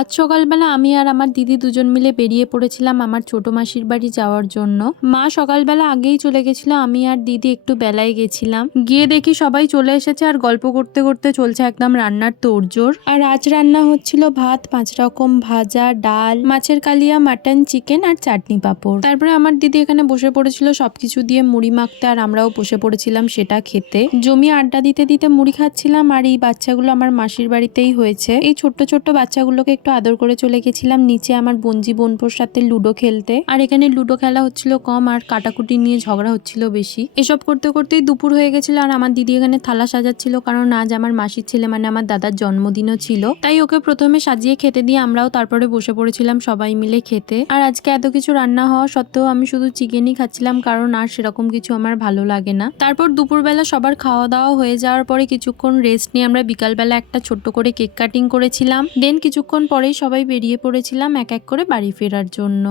আজ সকালবেলা আমি আর আমার দিদি দুজন মিলে বেরিয়ে পড়েছিলাম আমার ছোট মাসির বাড়ি যাওয়ার জন্য। মা সকালবেলা আগেই চলে গেছিল, আমি আর দিদি একটু বেলায় গেছিলাম। গিয়ে দেখি সবাই চলে এসেছে আর গল্প করতে করতে চলছে একদম রান্নার তোড়জোড়। আর আজ রান্না হচ্ছিল ভাত, 5 রকম ভাজা, ডাল, মাছের কালিয়া, মাটন, চিকেন আর চাটনি পাঁপড়। তারপরে আমার দিদি এখানে বসে পড়েছিল সবকিছু দিয়ে মুড়ি মাখতে, আর আমরাও বসে পড়েছিলাম সেটা খেতে। জমি আড্ডা দিতে দিতে মুড়ি খাচ্ছিলাম। আর এই বাচ্চাগুলো আমার মাসির বাড়িতেই হয়েছে। এই ছোট্ট ছোট্ট বাচ্চাগুলোকে একটু আদর করে চলে গেছিলাম নিচে আমার বঞ্জি বোনপোর সাথে লুডো খেলতে। আর এখানে লুডো খেলা হচ্ছিল কম আর কাটাকুটি নিয়ে ঝগড়া হচ্ছিল বেশি। এসব করতে করতেই দুপুর হয়ে গেছিল। আর আমার দিদি এখানে থালা সাজাচ্ছিল, কারণ আজ আমার মাসির ছেলে মানে আমার দাদার জন্মদিনও ছিল। তাই ওকে প্রথমে সাজিয়ে খেতে দিয়ে আমরাও তারপরে বসে পড়েছিলাম সবাই মিলে খেতে। আর আজকে এত কিছু রান্না হওয়া সত্ত্বেও আমি শুধু চিকেনই খাচ্ছিলাম, কারণ আর সেরকম কিছু আমার ভালো লাগে না। তারপর দুপুরবেলা সবার খাওয়া দাওয়া হয়ে যাওয়ার পরে কিছুক্ষণ রেস্ট নিয়ে আমরা বিকালবেলা একটা ছোট্ট করে কেক কাটিং করেছিলাম। দেন কিছুক্ষণ পরেই সবাই বেরিয়ে পড়েছিলাম এক এক করে বাড়ি ফেরার জন্য।